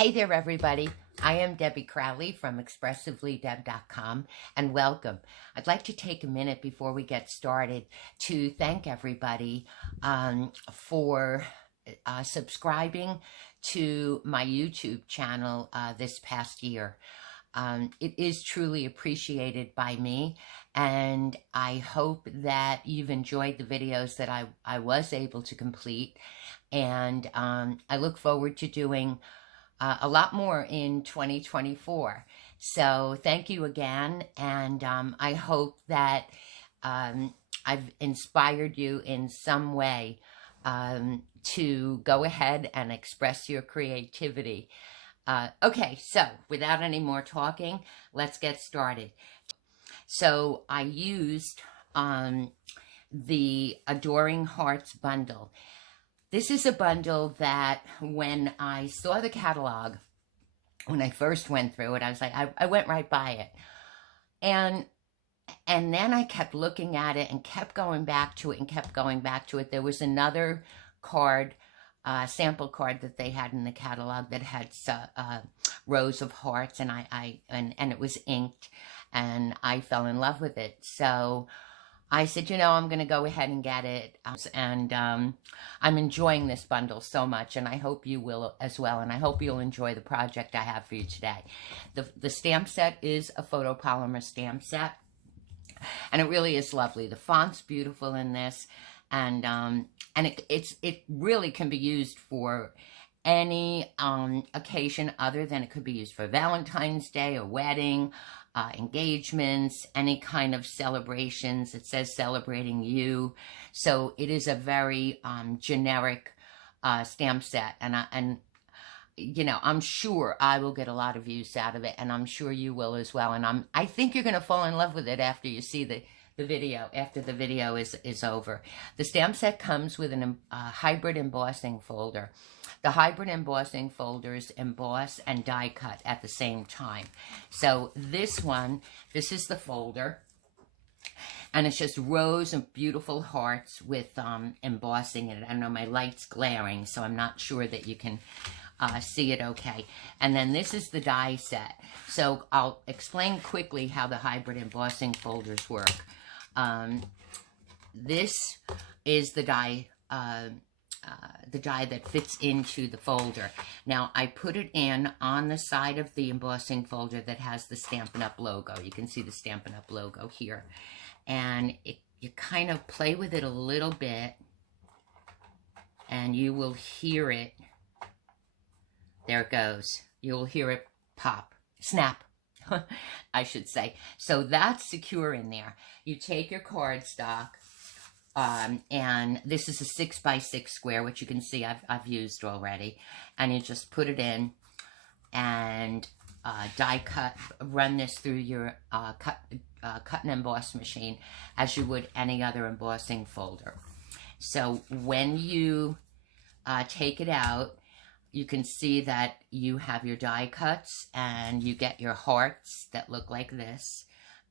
Hey there, everybody. I am Debbie Crowley from ExpressivelyDeb.com, and welcome. I'd like to take a minute before we get started to thank everybody for subscribing to my YouTube channel this past year. It is truly appreciated by me, and I hope that you've enjoyed the videos that I was able to complete, and I look forward to doing a lot more in 2024. So thank you again, and I hope that I've inspired you in some way to go ahead and express your creativity. Okay, so without any more talking, let's get started. So I used the Adoring Hearts bundle. This is a bundle that when I saw the catalog, when I first went through it, I was like, I went right by it. And then I kept looking at it and kept going back to it and kept going back to it. There was another card, sample card that they had in the catalog that had rows of hearts, and and it was inked, and I fell in love with it. So I said, I'm going to go ahead and get it, and I'm enjoying this bundle so much, and I hope you will as well, and I hope you'll enjoy the project I have for you today. The stamp set is a photopolymer stamp set, and it really is lovely. The font's beautiful in this, and it really can be used for any occasion other than it could be used for Valentine's Day, a wedding, engagements, any kind of celebrations. It says celebrating you. So it is a very generic stamp set, and I'm sure I will get a lot of use out of it, and I'm sure you will as well. And I think you're going to fall in love with it after you see the video, after the video is over. The stamp set comes with a hybrid embossing folder. The hybrid embossing folders emboss and die cut at the same time. So this is the folder, and it's just rows of beautiful hearts with embossing in it. I know my light's glaring, so I'm not sure that you can see it okay. And then this is the die set. So I'll explain quickly how the hybrid embossing folders work. This is the die that fits into the folder. Now, I put it in on the side of the embossing folder that has the Stampin' Up! Logo. You can see the Stampin' Up! Logo here. And you kind of play with it a little bit, and you will hear it. There it goes. You'll hear it pop. Snap, I should say. So that's secure in there. You take your cardstock, and this is a 6x6 square, which you can see I've used already, and you just put it in and die cut, run this through your cut and emboss machine as you would any other embossing folder. So when you take it out, you can see that you have your die cuts, and you get your hearts that look like this.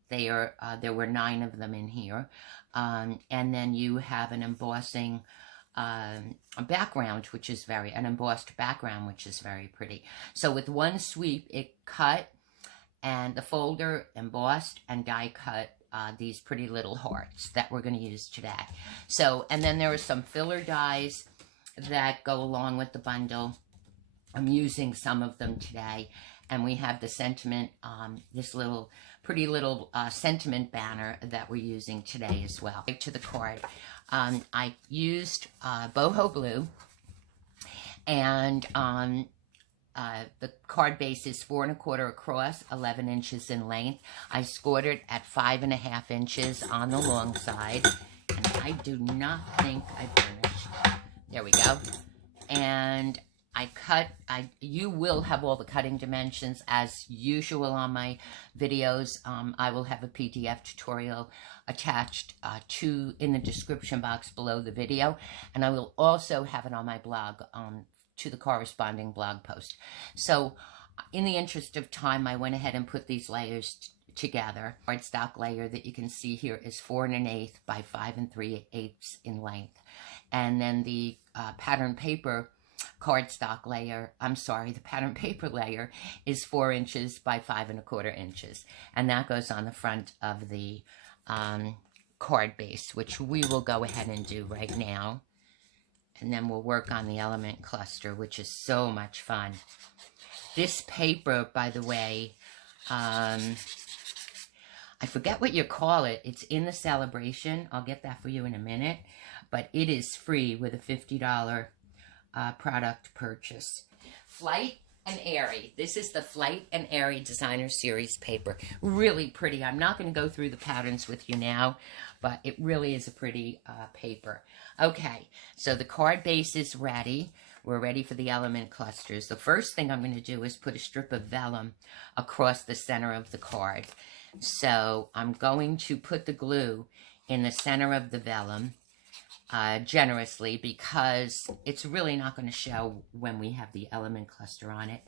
There were 9 of them in here. And then you have an embossing background, which is an embossed background, which is very pretty. So with one sweep, it cut, and the folder embossed and die cut these pretty little hearts that we're going to use today. So, and then there are some filler dies that go along with the bundle. I'm using some of them today, and we have the sentiment, this pretty little sentiment banner that we're using today as well. To the card, I used boho blue, and the card base is 4 1/4 across, 11 inches in length. I scored it at 5 1/2 inches on the long side, and I do not think I burnished. There we go. And you will have all the cutting dimensions as usual on my videos. I will have a PDF tutorial attached in the description box below the video, and I will also have it on my blog to the corresponding blog post. So in the interest of time, I went ahead and put these layers together. Cardstock layer that you can see here is 4 1/8 by 5 3/8 in length, and then the pattern paper cardstock layer, I'm sorry, the pattern paper layer is 4 inches by 5¼ inches. And that goes on the front of the card base, which we will go ahead and do right now. And then we'll work on the element cluster, which is so much fun. This paper, by the way, I forget what you call it. It's in the celebration. I'll get that for you in a minute. But it is free with a $50 product purchase. Flight and Airy. This is the Flight and Airy Designer Series paper. Really pretty. I'm not going to go through the patterns with you now, but it really is a pretty paper. Okay, so the card base is ready. We're ready for the element clusters. The first thing I'm going to do is put a strip of vellum across the center of the card. So I'm going to put the glue in the center of the vellum generously, because it's really not going to show when we have the element cluster on it.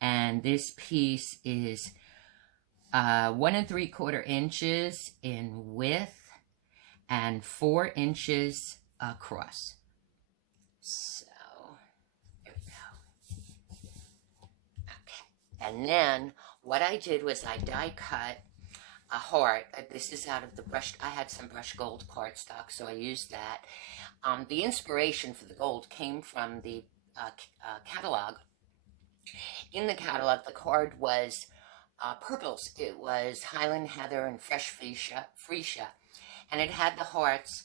And this piece is 1 3/4 inches in width and 4 inches across. So there we go. Okay, and then what I did was I die cut a heart. This is out of the brush. I had some brushed gold cardstock, so I used that. The inspiration for the gold came from the catalog. In the catalog, the card was purples. It was Highland Heather and Fresh Freesia, and it had the hearts,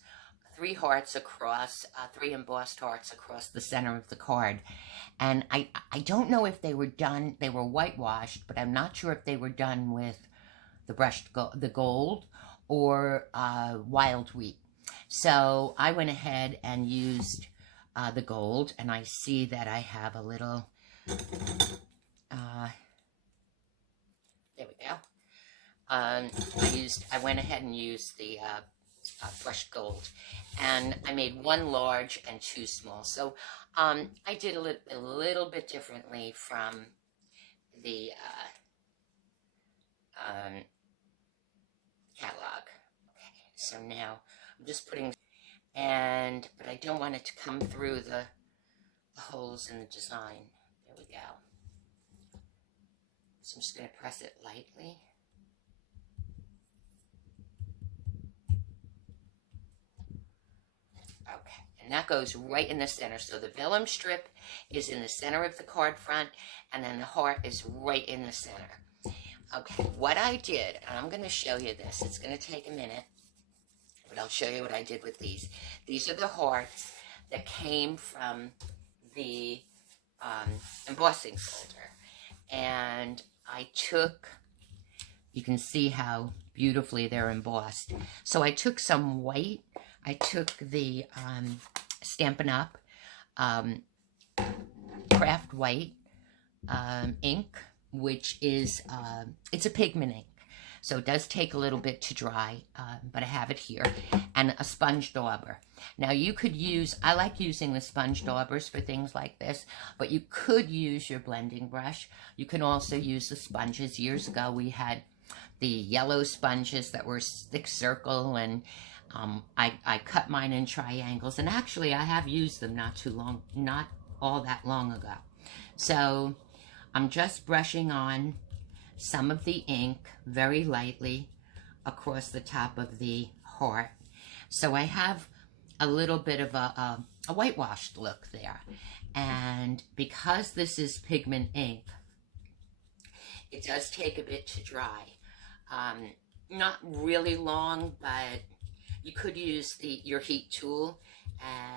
3 hearts across, 3 embossed hearts across the center of the card. And I don't know if they were done. They were whitewashed, but I'm not sure if they were done with the gold or wild wheat. So I went ahead and used the gold, and I see that I have a little, there we go. I went ahead and used the brushed gold, and I made 1 large and 2 small. So I did a little bit differently from the catalog. Okay, so now I'm just putting, but I don't want it to come through the holes in the design. There we go. So I'm just going to press it lightly. Okay, and that goes right in the center. So the vellum strip is in the center of the card front, and then the heart is right in the center. Okay, what I did, and I'm going to show you this. It's going to take a minute, but I'll show you what I did with these. These are the hearts that came from the embossing folder. And I took, you can see how beautifully they're embossed. So I took some white. I took the Stampin' Up! Craft White ink, which is, it's a pigment ink. So it does take a little bit to dry, but I have it here. And a sponge dauber. Now you could use, I like using the sponge daubers for things like this, but you could use your blending brush. You can also use the sponges. Years ago we had the yellow sponges that were thick circle, and I cut mine in triangles. And actually I have used them not all that long ago. So I'm just brushing on some of the ink very lightly across the top of the heart. So I have a little bit of a whitewashed look there. And because this is pigment ink, it does take a bit to dry. Not really long, but you could use your heat tool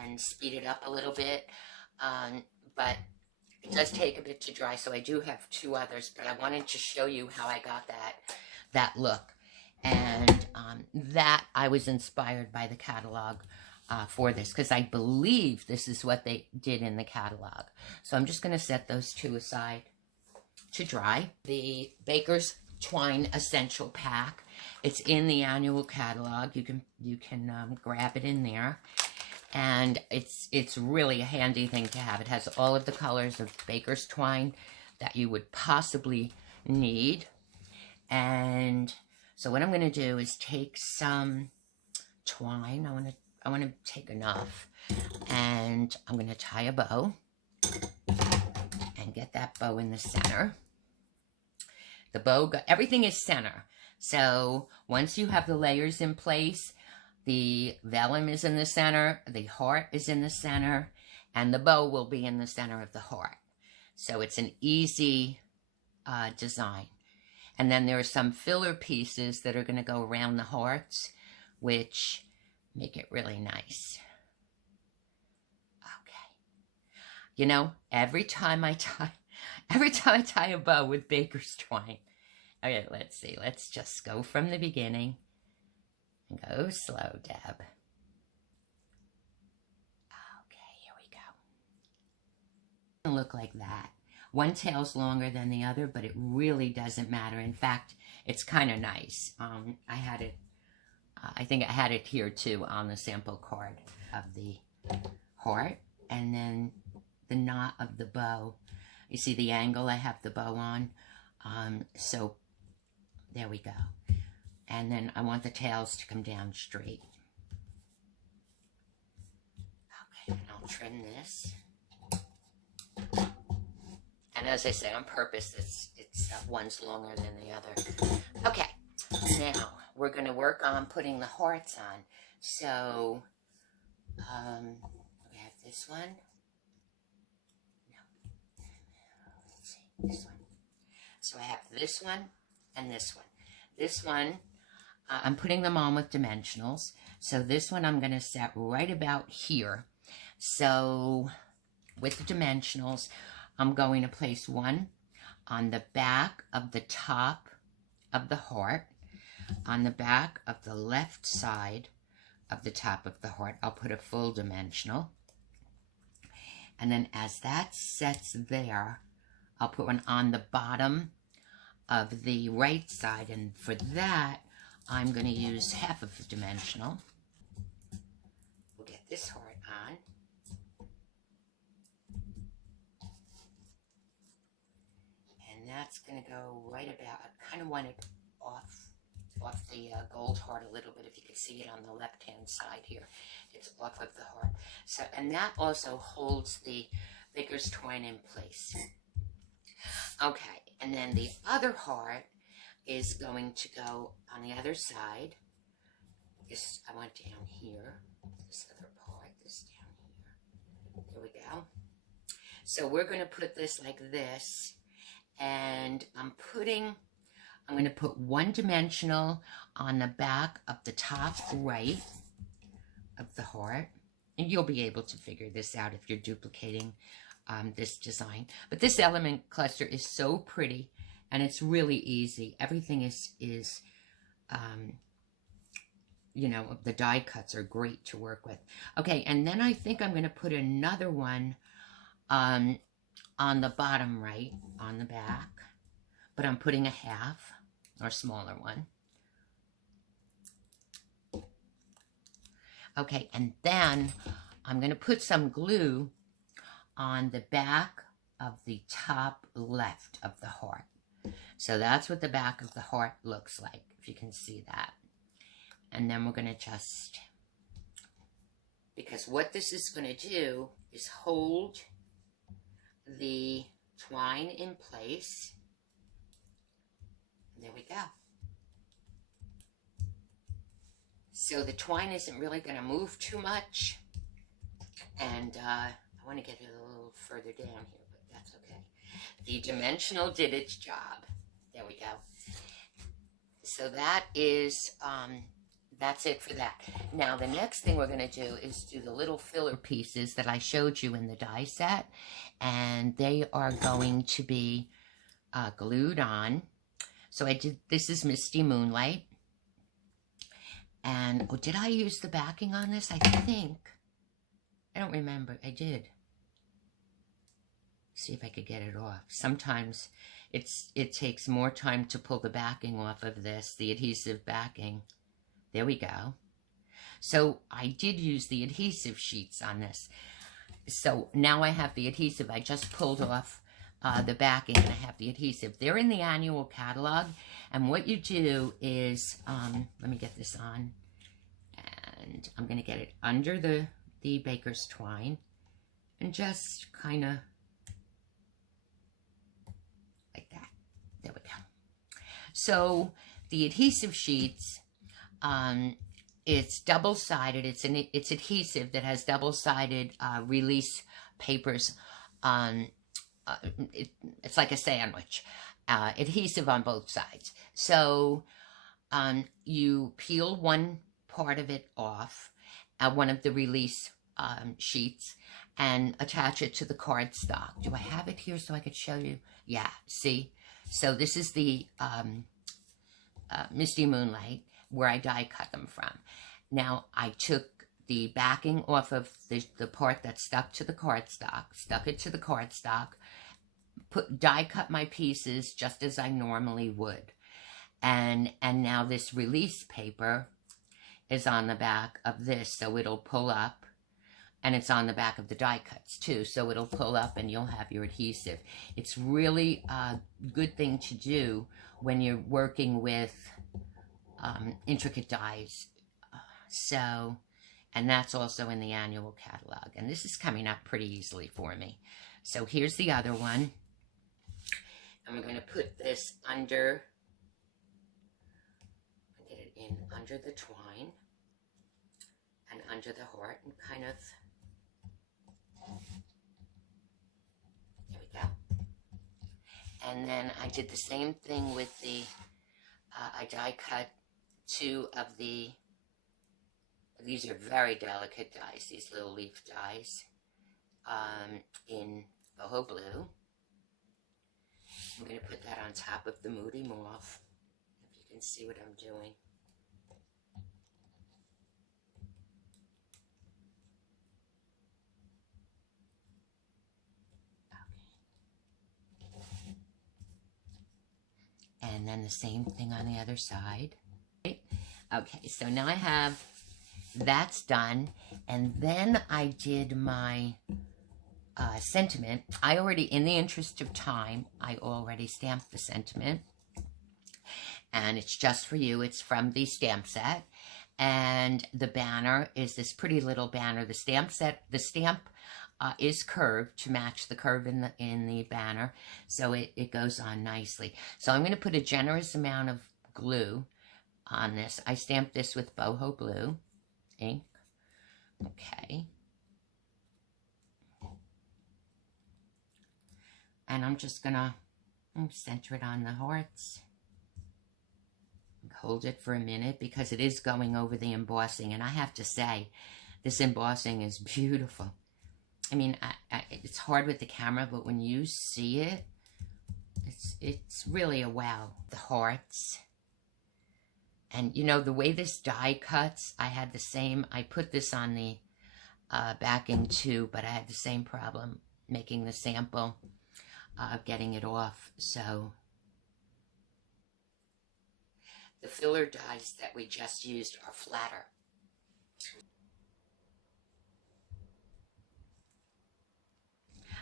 and speed it up a little bit. But it does take a bit to dry, so I do have 2 others, but I wanted to show you how I got that look. And that I was inspired by the catalog for this, because I believe this is what they did in the catalog. So I'm just going to set those 2 aside to dry. The Baker's Twine Essential Pack. It's in the annual catalog. You can grab it in there. And it's really a handy thing to have. It has all of the colors of Baker's twine that you would possibly need. And so what I'm going to do is take some twine. I want to take enough, and I'm going to tie a bow. and get that bow in the center. The bow, everything is center. So once you have the layers in place, the vellum is in the center, the heart is in the center, and the bow will be in the center of the heart. So it's an easy design. And then there are some filler pieces that are going to go around the hearts, which make it really nice. Okay. You know, every time I tie a bow with baker's twine. Okay, let's see. Let's just go from the beginning. And go slow, Deb. Okay, here we go. Look like that. One tail's longer than the other, but it really doesn't matter. In fact, it's kind of nice. I had it, I think I had it here too on the sample card of the heart. And then the knot of the bow. You see the angle I have the bow on? So there we go. And then I want the tails to come down straight. Okay, and I'll trim this. And as I say, on purpose, it's one's longer than the other. Okay, now we're going to work on putting the hearts on. So, we have this one. No. Let's see, this one. So I have this one and this one. This one, I'm putting them on with dimensionals. So this one I'm going to set right about here. So with the dimensionals, I'm going to place one on the back of the top of the heart, on the back of the left side of the top of the heart. I'll put a full dimensional. And then as that sets there, I'll put one on the bottom of the right side. And for that, I'm going to use half of a dimensional. We'll get this heart on. And that's going to go right about, I kind of want it off the gold heart a little bit, if you can see it on the left-hand side here. It's off of the heart. So, and that also holds the baker's twine in place. Okay, and then the other heart is going to go on the other side. This, I want down here. This other part, this down here. There we go. So we're going to put this like this. And I'm going to put one dimensional on the back of the top right of the heart. And you'll be able to figure this out if you're duplicating this design. But this element cluster is so pretty, and it's really easy. Everything is you know, the die cuts are great to work with. Okay, and then I think I'm going to put another one on the bottom right, on the back. But I'm putting a half, or smaller one. Okay, and then I'm going to put some glue on the back of the top left of the heart. So that's what the back of the heart looks like, if you can see that. And then we're going to just, because what this is going to do is hold the twine in place. There we go. So the twine isn't really going to move too much. And I want to get it a little further down here, but that's okay. The dimensional did its job. There we go. So that is, that's it for that. Now the next thing we're going to do is do the little filler pieces that I showed you in the die set. And they are going to be glued on. So I did, this is Misty Moonlight. And, oh, did I use the backing on this? I think. I don't remember. I did. See if I could get it off. Sometimes it takes more time to pull the backing off of this, the adhesive backing. There we go. So I did use the adhesive sheets on this. So now I have the adhesive. I just pulled off the backing, and I have the adhesive. They're in the annual catalog, and what you do is, let me get this on, and I'm going to get it under the baker's twine, and just kind of So the adhesive sheets, it's double-sided. It's adhesive that has double-sided release papers. It's like a sandwich, adhesive on both sides. So you peel one part of it off, one of the release sheets, and attach it to the cardstock. Do I have it here so I could show you? Yeah, see? So this is the Misty Moonlight, where I die cut them from. Now, I took the backing off of the part that stuck to the cardstock, stuck it to the cardstock, die cut my pieces just as I normally would. And now this release paper is on the back of this, so it'll pull up. And it's on the back of the die cuts too, so it'll pull up and you'll have your adhesive. It's really a good thing to do when you're working with intricate dies. And that's also in the annual catalog. And this is coming up pretty easily for me. So here's the other one. And we're going to put this under, get it in under the twine and under the heart and kind of, there we go. And then I did the same thing with the, I die cut two of the, these are very delicate dies, these little leaf dies, in boho blue. I'm going to put that on top of the Moody Moth, if you can see what I'm doing. And then the same thing on the other side. Okay, so now I have, that's done. And then I did my sentiment. I already, in the interest of time, I already stamped the sentiment. And it's just for you. It's from the stamp set. And the banner is this pretty little banner. The stamp set, the stamp is curved to match the curve in the banner, so it goes on nicely. So I'm going to put a generous amount of glue on this. I stamped this with boho blue ink. Okay. And I'm just going to center it on the hearts. Hold it for a minute because it is going over the embossing, and I have to say, this embossing is beautiful. I mean, it's hard with the camera, but when you see it, it's really a wow. The hearts. And, you know, the way this die cuts, I had the same, I put this on the backing too, but I had the same problem making the sample, getting it off. So, the filler dies that we just used are flatter.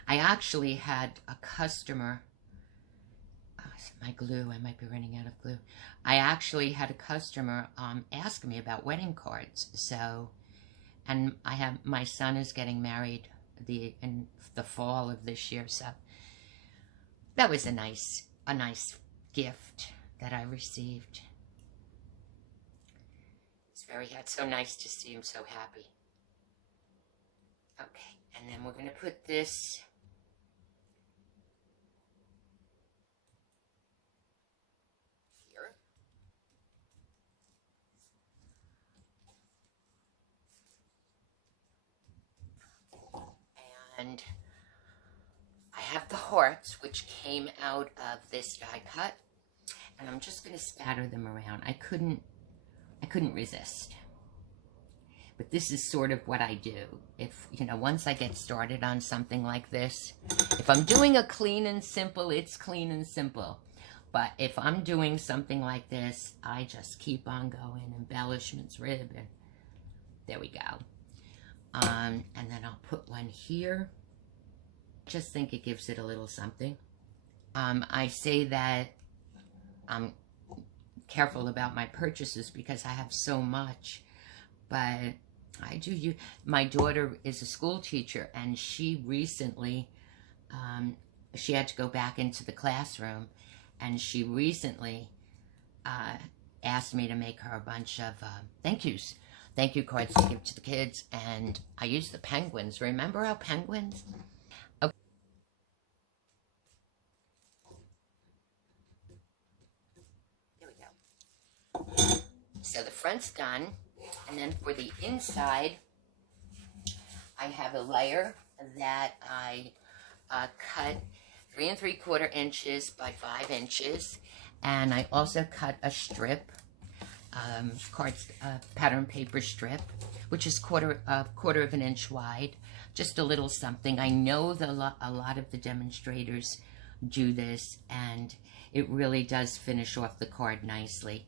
I actually had a customer, my glue, I might be running out of glue. I actually had a customer ask me about wedding cards. So, and I have, my son is getting married in the fall of this year. So that was a nice gift that I received. It's so nice to see him so happy. Okay, and then we're going to put this here. And I have the hearts, which came out of this die cut, and I'm just going to scatter them around. I couldn't resist. But this is sort of what I do. If, you know, once I get started on something like this, if I'm doing a clean and simple, it's clean and simple. But if I'm doing something like this, I just keep on going. Embellishments, rib, and there we go. And then I'll put one here. Just think it gives it a little something. I say that I'm careful about my purchases because I have so much, but I do. My daughter is a school teacher, and she recently, she had to go back into the classroom, and she recently asked me to make her a bunch of thank you cards to give to the kids, and I used the penguins. Remember our penguins? Okay. There we go. So the front's done, and then for the inside, I have a layer that I cut 3 3/4 inches by 5 inches, and I also cut a strip, pattern paper strip, which is a quarter of an inch wide, just a little something. I know that a lot of the demonstrators do this, and it really does finish off the card nicely.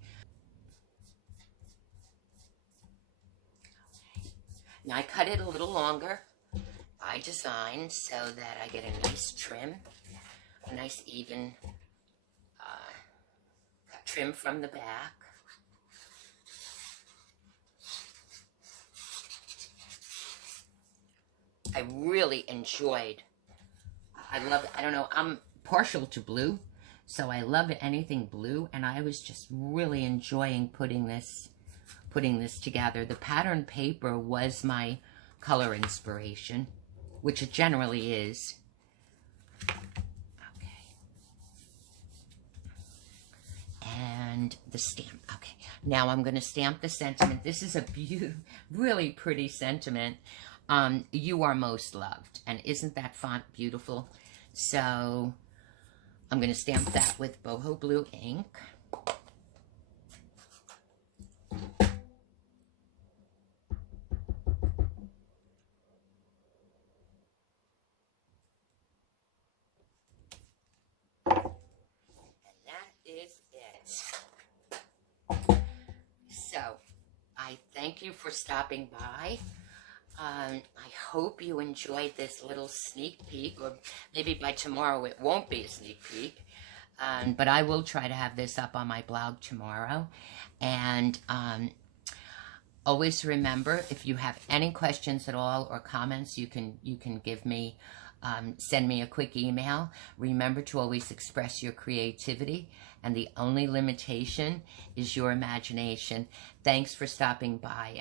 Now I cut it a little longer by design so that I get a nice trim, a nice even trim from the back. I really enjoyed, I love, I don't know, I'm partial to blue, so I love anything blue, and I was just really enjoying putting this together. The pattern paper was my color inspiration, which it generally is. Okay. And the stamp. Okay. Now I'm going to stamp the sentiment. This is a really pretty sentiment. You are most loved. And isn't that font beautiful? So I'm going to stamp that with boho blue ink. So, I thank you for stopping by. I hope you enjoyed this little sneak peek, or maybe by tomorrow it won't be a sneak peek, but I will try to have this up on my blog tomorrow. And always remember, if you have any questions at all or comments, you can give me, send me a quick email. Remember to always express your creativity, and the only limitation is your imagination. Thanks for stopping by.